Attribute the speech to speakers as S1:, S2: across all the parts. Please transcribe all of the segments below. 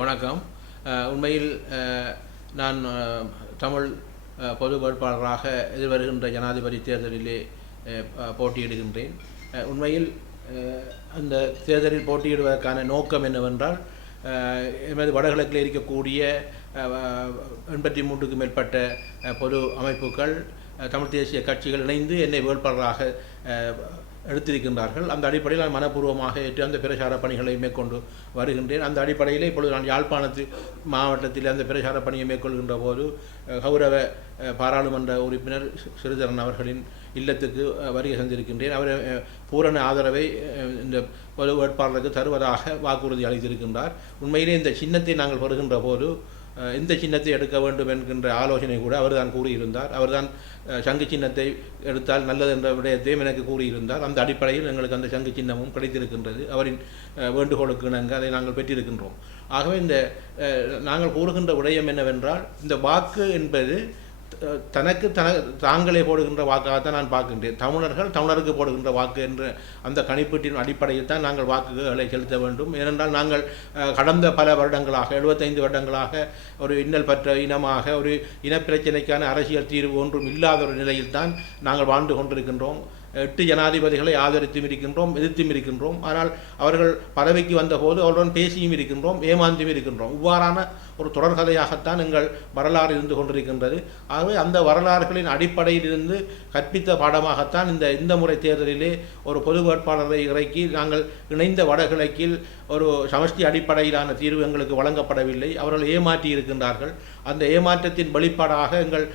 S1: வணக்கம். உண்மையில் நான் தமிழ் பொது வேட்பாளராக எதிர்வருகின்ற ஜனாதிபதி தேர்தலிலே போட்டியிடுகின்றேன். உண்மையில் அந்த தேர்தலில் போட்டியிடுவதற்கான நோக்கம் என்னவென்றால் எமது வடகிழக்கில் இருக்கக்கூடிய எண்பத்தி மூன்றுக்கு மேற்பட்ட பொது அமைப்புகள் தமிழ் தேசிய கட்சிகள் இணைந்து என்னை வேட்பாளராக எடுத்திருக்கின்றார்கள். அந்த அடிப்படையில் நான் மனப்பூர்வமாக ஏற்று அந்த பிரச்சார பணிகளை மேற்கொண்டு வருகின்றேன். அந்த அடிப்படையில் இப்பொழுது நான் யாழ்ப்பாணத்து மாவட்டத்தில் அந்த பிரச்சார பணியை மேற்கொள்கின்ற போது கௌரவ பாராளுமன்ற உறுப்பினர் சி- சிறிதரன் அவர்களின் இல்லத்துக்கு வருகை தந்திருக்கின்றேன். அவர் பூரண ஆதரவை இந்த பொது வேட்பாளருக்கு தருவதாக வாக்குறுதி அளித்திருக்கின்றார். உண்மையிலே இந்த சின்னத்தை நாங்கள் பெறுகின்ற போது எந்த சின்னத்தை எடுக்க வேண்டும் என்கின்ற ஆலோசனை கூட அவர்தான் கூறியிருந்தார். அவர்தான் தான் சங்கு சின்னத்தை எடுத்தால் நல்லது என்ற விடயத்தையும் எனக்கு கூறியிருந்தார். அந்த அடிப்படையில் எங்களுக்கு அந்த சங்கு சின்னமும் கிடைத்திருக்கின்றது. அவரின் வேண்டுகோளுக்கு இணங்க அதை நாங்கள் பெற்றிருக்கின்றோம். ஆகவே இந்த நாங்கள் கூறுகின்ற விடயம் என்னவென்றால் இந்த வாக்கு என்பது தனக்கு தன தாங்களே போடுகின்ற வாக்காகத்தான் நான் பார்க்கின்றேன். தமிழர்கள் தமிழருக்கு போடுகின்ற வாக்கு என்ற அந்த கணிப்பீட்டின் அடிப்படையில் தான் நாங்கள் வாக்குகளை செலுத்த வேண்டும். ஏனென்றால் நாங்கள் கடந்த பல வருடங்களாக எழுபத்தைந்து வருடங்களாக ஒரு இன்னல் பெற்ற இனமாக ஒரு இனப்பிரச்சனைக்கான அரசியல் தீர்வு ஒன்றும் இல்லாத ஒரு நிலையில் தான் நாங்கள் வாழ்ந்து கொண்டிருக்கின்றோம். எட்டு ஜனாதிபதிகளை ஆதரித்தும் இருக்கின்றோம் எதிர்த்தும் இருக்கின்றோம். ஆனால் அவர்கள் பதவிக்கு வந்தபோது அவருடன் பேசியும் இருக்கின்றோம் ஏமாந்தும் இருக்கின்றோம். இவ்வாறான ஒரு தொடர்கதையாகத்தான் எங்கள் வரலாறு இருந்து கொண்டிருக்கின்றது. ஆகவே அந்த வரலாறுகளின் அடிப்படையில் இருந்து கற்பித்த பாடமாகத்தான் இந்த இந்த முறை தேர்தலிலே ஒரு பொது வேட்பாளரை இறக்கி நாங்கள் இணைந்த வடகிழக்கில் ஒரு சமஷ்டி அடிப்படையிலான தீர்வு எங்களுக்கு வழங்கப்படவில்லை. அவர்கள் ஏமாற்றி இருக்கின்றார்கள் அந்த ஏமாற்றத்தின் வெளிப்பாடாக எங்கள்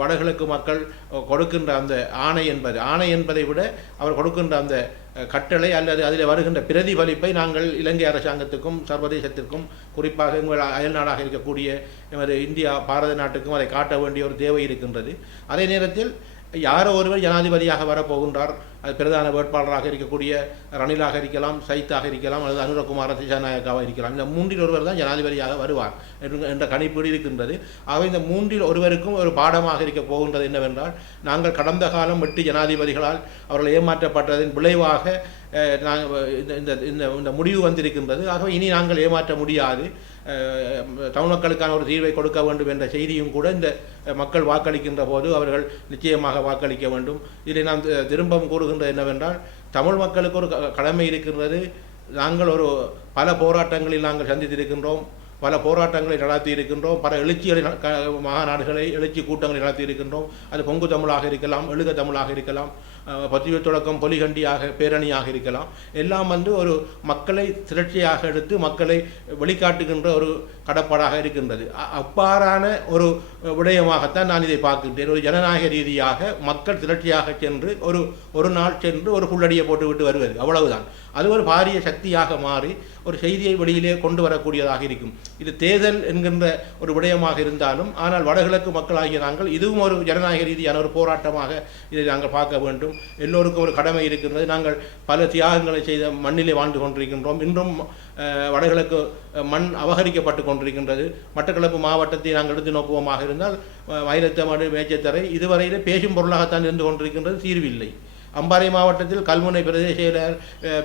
S1: வடகிழக்கு மக்கள் கொடுக்கின்ற அந்த ஆணை என்பது ஆணை என்பதை விட அவர் கொடுக்கின்ற அந்த கட்டளை அல்லது அதில் வருகின்ற பிரதிபலிப்பை நாங்கள் இலங்கை அரசாங்கத்துக்கும் சர்வதேசத்திற்கும் குறிப்பாக எங்கள் அயல்நாடாக இருக்கக்கூடிய எமது இந்தியா பாரத நாட்டுக்கும் அதை காட்ட வேண்டிய ஒரு தேவை இருக்கின்றது. அதே நேரத்தில் யாரோ ஒருவர் ஜனாதிபதியாக வரப்போகின்றார். அது பிரதான வேட்பாளராக இருக்கக்கூடிய ரணிலாக இருக்கலாம் சைத்தாக இருக்கலாம் அல்லது அனுரகுமார திசாநாயக்காவாக இருக்கலாம். இந்த மூன்றில் ஒருவர் தான் ஜனாதிபதியாக வருவார் என்ற- என்ற கணிப்பீடு இருக்கின்றது. ஆகவே இந்த மூன்றில் ஒருவருக்கும் ஒரு பாடமாக இருக்க போகின்றது என்னவென்றால் நாங்கள் கடந்த காலம் எட்டு ஜனாதிபதிகளால் அவர்கள் ஏமாற்றப்பட்டதன் விளைவாக இந்த- இந்த இந்த முடிவு வந்திருக்கின்றது. ஆகவே இனி நாங்கள் ஏமாற்ற முடியாது. தமிழ் மக்களுக்கான ஒரு தீர்வை கொடுக்க வேண்டும் என்ற செய்தியும் கூட இந்த மக்கள் வாக்களிக்கின்ற போது அவர்கள் நிச்சயமாக வாக்களிக்க வேண்டும். இதை நான் திரும்பவும் திரும்பவும் சொல்லுகின்றது என்னவென்றால் தமிழ் மக்களுக்கு ஒரு கடமை இருக்கின்றது. நாங்கள் ஒரு பல போராட்டங்களில் நாங்கள் சந்தித்திருக்கின்றோம். பல போராட்டங்களை நடத்தி இருக்கின்றோம் பல எழுச்சிகளை மாநாடுகளை எழுச்சி கூட்டங்களை நடத்தி இருக்கின்றோம் அது பொங்கு தமிழாக இருக்கலாம் எழுக தமிழாக இருக்கலாம். பதிவு தொடக்கம் பொலிகண்டியாக பேரணியாக இருக்கலாம். எல்லாம் வந்து ஒரு மக்களை திரட்சியாக எடுத்து மக்களை வெளிக்காட்டுகின்ற ஒரு கடப்பாடாக இருக்கின்றது. அப்பாறான ஒரு விடயமாகத்தான் நான் இதை பார்க்கின்றேன். ஒரு ஜனநாயக ரீதியாக மக்கள் திரட்சியாக சென்று ஒரு ஒரு நாள் சென்று ஒரு புள்ளடியை போட்டுவிட்டு வருவது. அவ்வளவுதான். அது ஒரு பாரிய சக்தியாக மாறி ஒரு செய்தியை வெளியிலே கொண்டு வரக்கூடியதாக இருக்கும். இது தேர்தல் என்கின்ற ஒரு விடயமாக இருந்தாலும் ஆனால் வடகிழக்கு மக்களாகிய நாங்கள் இதுவும் ஒரு ஜனநாயக ரீதியான ஒரு போராட்டமாக இதை நாங்கள் பார்க்க வேண்டும். எல்லோருக்கும் ஒரு கடமை இருக்கின்றது. நாங்கள் பல தியாகங்களை செய்த மண்ணிலே வாழ்ந்து கொண்டிருக்கின்றோம். இன்றும் வடகிழக்கு மண் அபகரிக்கப்பட்டு கொண்டிருக்கின்றது. மட்டக்களப்பு மாவட்டத்தை நாங்கள் எடுத்து நோக்குவோமாக இருந்தால் அஹ், மயிலத்தமடு மேச்சத்தரை இதுவரையிலே பேசும் பொருளாகத்தான் இருந்து கொண்டிருக்கின்றது. தீர்வில்லை. அம்பாறை மாவட்டத்தில் கல்முனை பிரதேச செயலர்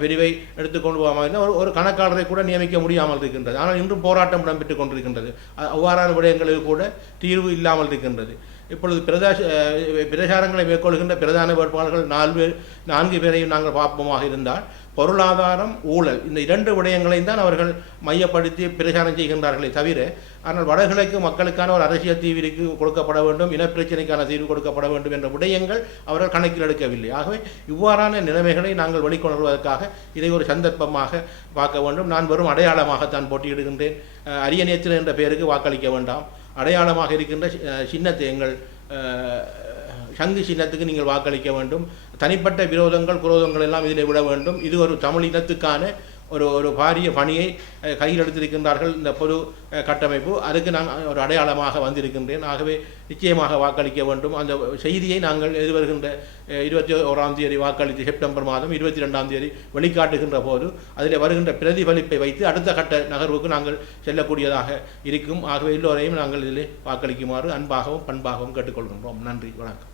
S1: பிரிவை எடுத்துக்கொண்டு போகாமல் இருந்தால் ஒரு ஒரு கணக்காளரை கூட நியமிக்க முடியாமல் இருக்கின்றது. ஆனால் இன்றும் போராட்டம் இடம்பெற்றுக் கொண்டிருக்கின்றது. அவ்வாறான விடயங்களுக்கு கூட தீர்வு இல்லாமல் இருக்கின்றது. இப்பொழுது பிரதாச பிரசாரங்களை பிரச்சாரங்களை மேற்கொள்கின்ற பிரதான வேட்பாளர்கள் நாலு பேர் நான்கு பேரையும் நாங்கள் பார்ப்போமாக இருந்தால் பொருளாதாரம் ஊழல் இந்த இரண்டு விடயங்களையும் தான் அவர்கள் மையப்படுத்தி பிரச்சாரம் செய்கின்றார்களே தவிர ஆனால் வடகிழக்கு மக்களுக்கான ஒரு அரசியல் தீர்விற்கு கொடுக்கப்பட வேண்டும் இனப்பிரச்சனைக்கான தீர்வு கொடுக்கப்பட வேண்டும் என்ற விடயங்கள் அவர்கள் கணக்கில் எடுக்கவில்லை. ஆகவே இவ்வாறான நிலைமைகளை நாங்கள் வெளிக்கொணர்வதற்காக இதை ஒரு சந்தர்ப்பமாக பார்க்க வேண்டும். நான் வெறும் அடையாளமாகத்தான் போட்டியிடுகின்றேன். அஹ், அரியநேத்திரன் என்ற பெயருக்கு வாக்களிக்க வேண்டாம். அடையாளமாக இருக்கின்ற சி- சின்னத்தை எங்கள் சங்கு சின்னத்துக்கு நீங்கள் வாக்களிக்க வேண்டும். தனிப்பட்ட விரோதங்கள் குரோதங்கள் எல்லாம் இதில் விட வேண்டும். இது ஒரு தமிழ் இனத்துக்கான ஒரு ஒரு பாரிய பணியை கையில் எடுத்திருக்கின்றார்கள் இந்த பொது கட்டமைப்பு. அதுக்கு நான் ஒரு அடையாளமாக வந்திருக்கின்றேன். ஆகவே நிச்சயமாக வாக்களிக்க வேண்டும். அந்த செய்தியை நாங்கள் எதிர்வருகின்ற இருபத்தி ஓராம் தேதி வாக்களித்து செப்டம்பர் மாதம் இருபத்தி ரெண்டாம் தேதி வெளிக்காட்டுகின்ற போது அதில் வருகின்ற பிரதிபலிப்பை வைத்து அடுத்த கட்ட நகர்வுக்கு நாங்கள் செல்லக்கூடியதாக இருக்கும். ஆகவே எல்லோரையும் நாங்கள் இதில் வாக்களிக்குமாறு அன்பாகவும் பண்பாகவும் கேட்டுக்கொள்கின்றோம். நன்றி. வணக்கம்.